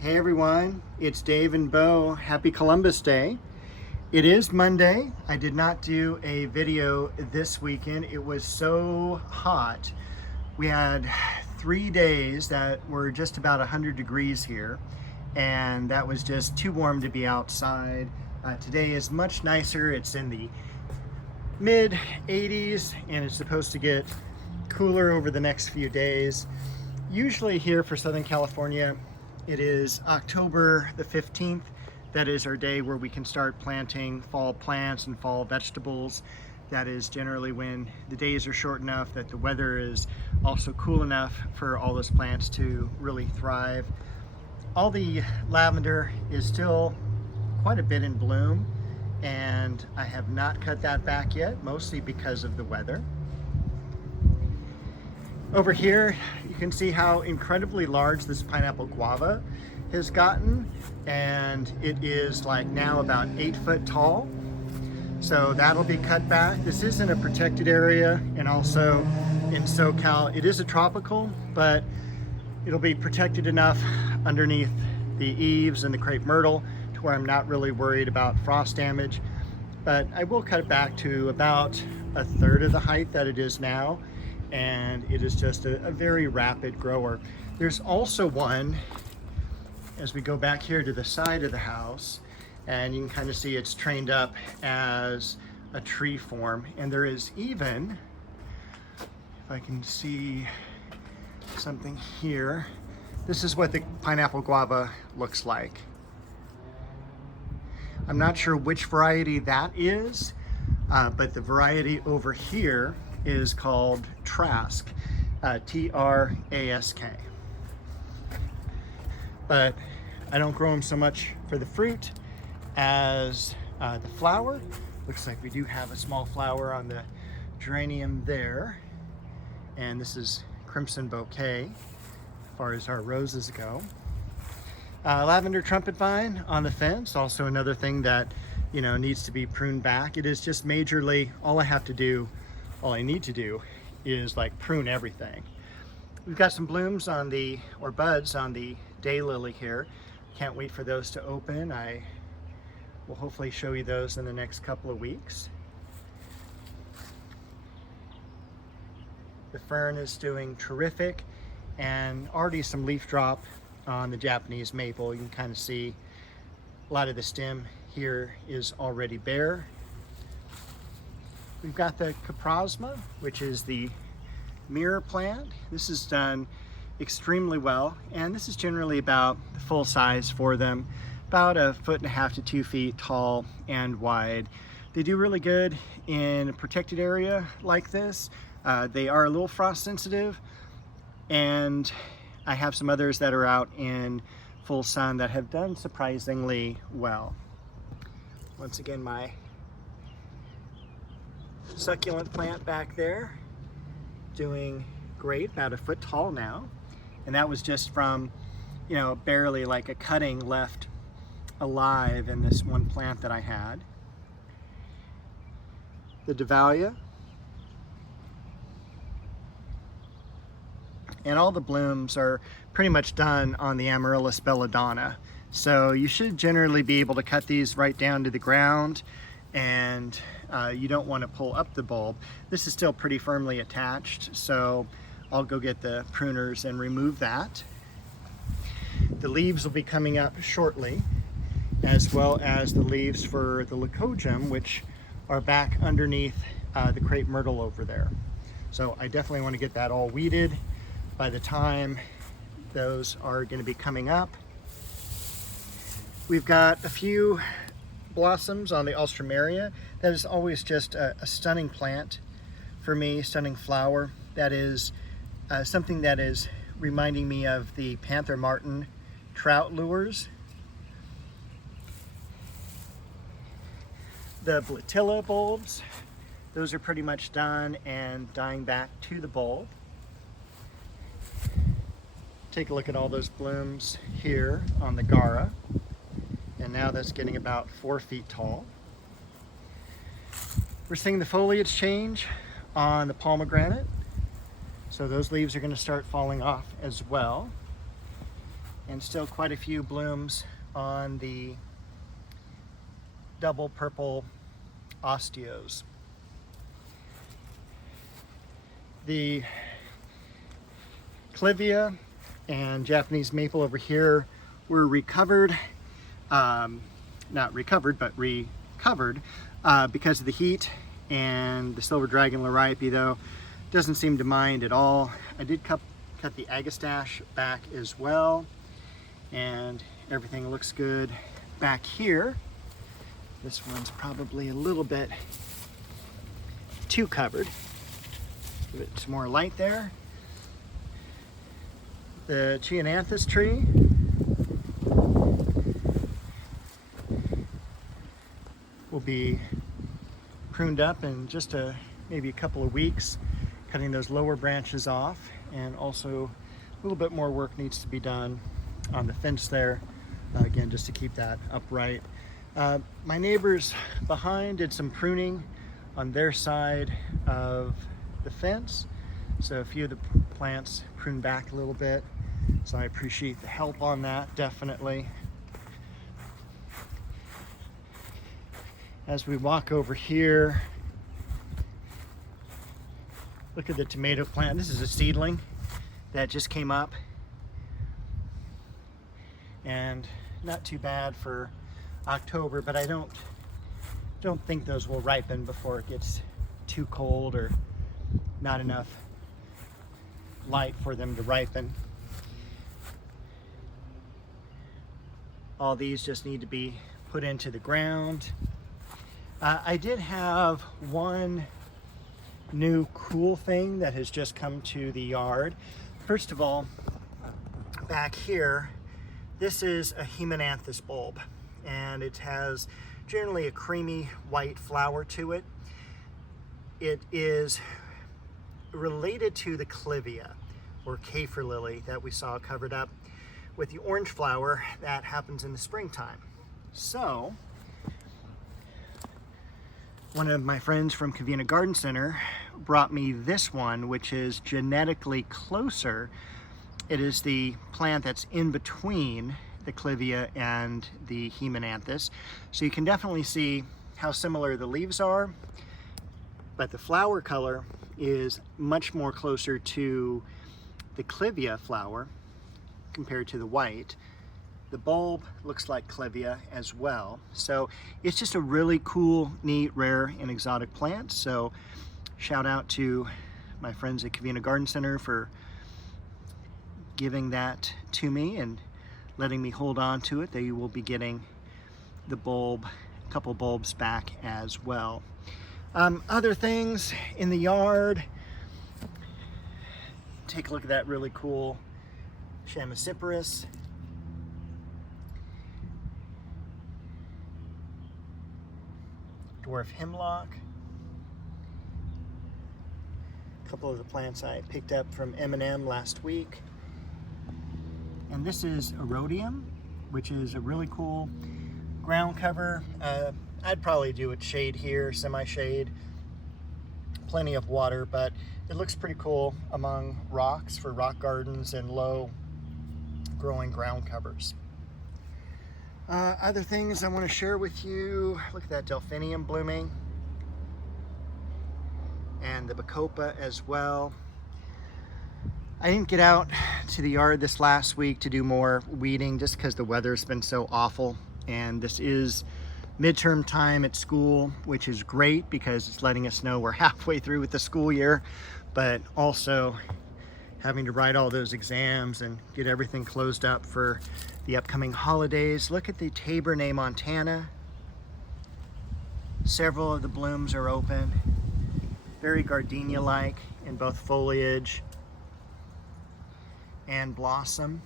Hey everyone, it's Dave and Bo. Happy Columbus Day. It is Monday. I did not do a video this weekend. It was so hot. We had 3 days that were just about 100 degrees here, and that was just too warm to be outside. Today is much nicer. It's in the mid 80s and it's supposed to get cooler over the next few days. Usually here for Southern California, it is October the 15th. That is our day where we can start planting fall plants and fall vegetables. That is generally when the days are short enough that the weather is also cool enough for all those plants to really thrive. All the lavender is still quite a bit in bloom, and I have not cut that back yet, mostly because of the weather. Over here, you can see how incredibly large this pineapple guava has gotten, and it is like now about 8 foot tall. So that'll be cut back. This is in a protected area, and also in SoCal, it is a tropical, but it'll be protected enough underneath the eaves and the crepe myrtle to where I'm not really worried about frost damage. But I will cut it back to about a third of the height that it is now, and it is just a very rapid grower. There's also one, as we go back here to the side of the house, and you can kind of see it's trained up as a tree form. And there is even, if I can see something here, this is what the pineapple guava looks like. I'm not sure which variety that is, but the variety over here is called Trask, T-R-A-S-K. But I don't grow them so much for the fruit as the flower. Looks like we do have a small flower on the geranium there. And this is Crimson Bouquet, as far as our roses go. Lavender trumpet vine on the fence, also another thing that, you know, needs to be pruned back. It is just majorly, all I need to do is like prune everything. We've got some blooms on the, or buds on the daylily here. Can't wait for those to open. I will hopefully show you those in the next couple of weeks. The fern is doing terrific, and already some leaf drop on the Japanese maple. You can kind of see a lot of the stem here is already bare. We've got the Caprasma, which is the mirror plant. This has done extremely well, and this is generally about the full size for them, about 1.5 feet to 2 feet tall and wide. They do really good in a protected area like this. They are a little frost sensitive, and I have some others that are out in full sun that have done surprisingly well. Once again, my succulent plant back there doing great, about 1 foot tall now, and that was just from, you know, barely like a cutting left alive in this one plant that I had. The Dahlia, and all the blooms are pretty much done on the Amaryllis belladonna, so you should generally be able to cut these right down to the ground, and you don't want to pull up the bulb. This is still pretty firmly attached, so I'll go get the pruners and remove that. The leaves will be coming up shortly, as well as the leaves for the Leucojum, which are back underneath the crepe myrtle over there. So I definitely want to get that all weeded by the time those are going to be coming up. We've got a few blossoms on the Alstroemeria. That is always just a stunning plant for me, stunning flower. That is something that is reminding me of the Panther Martin trout lures. The Blatilla bulbs, those are pretty much done and dying back to the bulb. Take a look at all those blooms here on the Gara, and now that's getting about 4 feet tall. We're seeing the foliage change on the pomegranate, so those leaves are going to start falling off as well. and still quite a few blooms on the double purple osteos. The clivia and Japanese maple over here were recovered, not recovered, but recovered because of the heat, and the silver dragon liriope, though, doesn't seem to mind at all. I did cut the agastache back as well, and everything looks good back here. This one's probably a little bit too covered. Give it some more light there. The Haemanthus tree will be pruned up in just maybe a couple of weeks, cutting those lower branches off, and also a little bit more work needs to be done on the fence there, again, just to keep that upright. My neighbors behind did some pruning on their side of the fence, so a few of the plants pruned back a little bit, so I appreciate the help on that, definitely. As we walk over here, look at the tomato plant. This is a seedling that just came up, and not too bad for October, but I don't think those will ripen before it gets too cold or not enough light for them to ripen. All these just need to be put into the ground. I did have one new cool thing that has just come to the yard. First of all, back here, this is a Haemanthus bulb, and it has generally a creamy white flower to it. It is related to the clivia, or kaffir lily, that we saw covered up with the orange flower that happens in the springtime. So, one of my friends from Covina Garden Center brought me this one, which is genetically closer. It is the plant that's in between the clivia and the Haemanthus. So you can definitely see how similar the leaves are, but the flower color is much more closer to the clivia flower compared to the white. The bulb looks like clivia as well. So it's just a really cool, neat, rare, and exotic plant. So shout out to my friends at Covina Garden Center for giving that to me and letting me hold on to it. They will be getting the bulb, a couple bulbs back as well. Other things in the yard, take a look at that really cool Haemanthus. Dwarf hemlock. A couple of the plants I picked up from M&M last week. And this is Erodium, which is a really cool ground cover. I'd probably do it shade here, semi-shade, plenty of water, but it looks pretty cool among rocks for rock gardens and low growing ground covers. Other things I want to share with you, look at that delphinium blooming, and the bacopa as well. I didn't get out to the yard this last week to do more weeding just because the weather's been so awful, and this is midterm time at school, which is great because it's letting us know we're halfway through with the school year, but also having to write all those exams and get everything closed up for the upcoming holidays. Look at the Tabernae montana. Several of the blooms are open. Very gardenia-like in both foliage and blossom.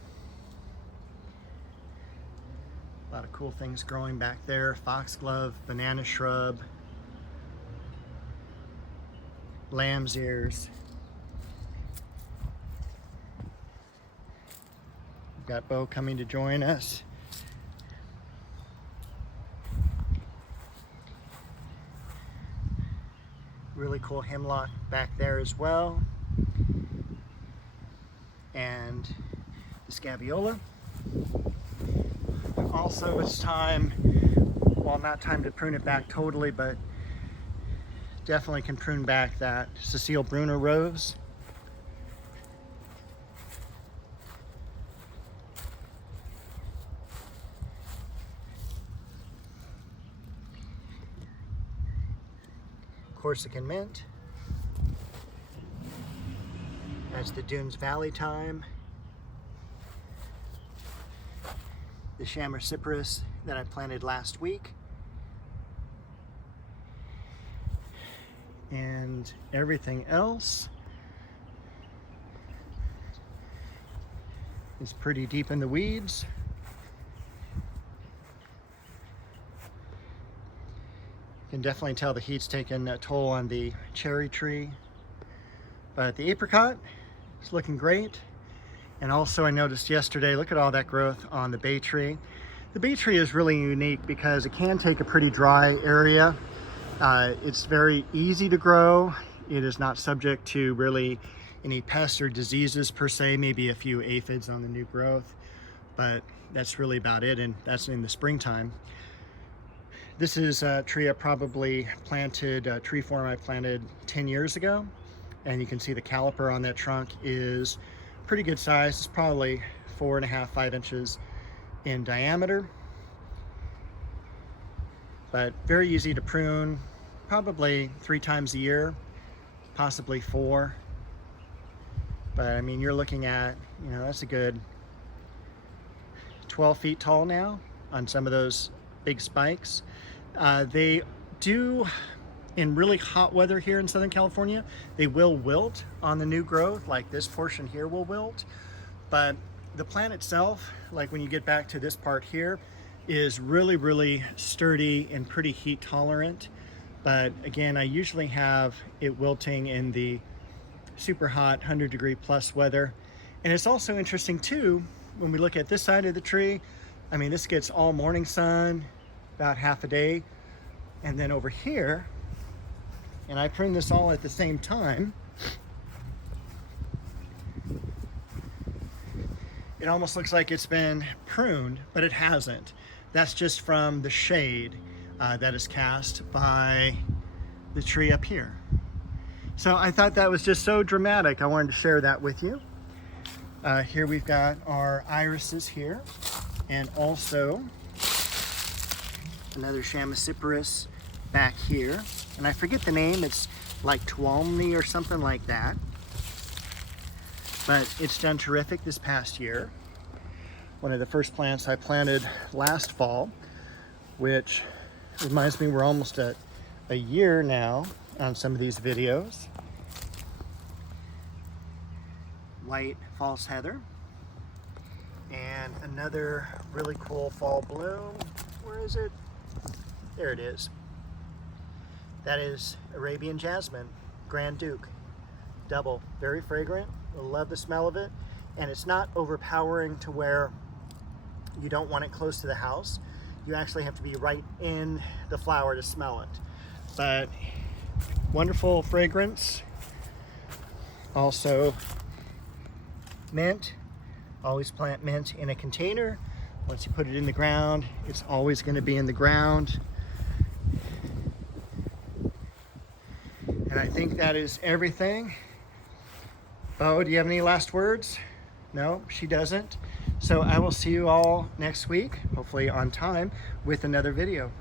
A lot of cool things growing back there. Foxglove, banana shrub, lamb's ears. We've got Bo coming to join us. Really cool hemlock back there as well. And the scabiola. Also, it's time, well, not time to prune it back totally, but definitely can prune back that Cecile Bruner rose. Corsican mint. That's the Dunes Valley thyme. The Haemanthus that I planted last week. And everything else is pretty deep in the weeds. You can definitely tell the heat's taken a toll on the cherry tree. But the apricot is looking great. And also I noticed yesterday, look at all that growth on the bay tree. The bay tree is really unique because it can take a pretty dry area. It's very easy to grow. It is not subject to really any pests or diseases per se, maybe a few aphids on the new growth, but that's really about it, and that's in the springtime. This is a tree I probably planted, a tree form I planted 10 years ago, and you can see the caliper on that trunk is pretty good size. It's probably 4.5, 5 inches in diameter, but very easy to prune, probably 3 times a year, possibly 4. But I mean, you're looking at, you know, that's a good 12 feet tall now on some of those big spikes. They do, in really hot weather here in Southern California, they will wilt on the new growth, like this portion here will wilt. But the plant itself, like when you get back to this part here, is really, really sturdy and pretty heat tolerant. But again, I usually have it wilting in the super hot 100-degree plus weather. And it's also interesting too, when we look at this side of the tree, I mean, this gets all morning sun, about half a day. And then over here, and I prune this all at the same time, it almost looks like it's been pruned, but it hasn't. That's just from the shade that is cast by the tree up here. So I thought that was just so dramatic. I wanted to share that with you. Here we've got our irises here, and also another Haemanthus back here. And I forget the name, it's like Tuolumne or something like that. But it's done terrific this past year. One of the first plants I planted last fall, which reminds me we're almost at a year now on some of these videos. White false heather. And another really cool fall bloom. Where is it? There it is. That is Arabian jasmine, Grand Duke. Double, very fragrant. I love the smell of it. And it's not overpowering to where you don't want it close to the house. You actually have to be right in the flower to smell it. But wonderful fragrance. Also mint. Always plant mint in a container. Once you put it in the ground, it's always going to be in the ground. And I think that is everything. Oh, do you have any last words? No, she doesn't. So I will see you all next week, hopefully on time, with another video.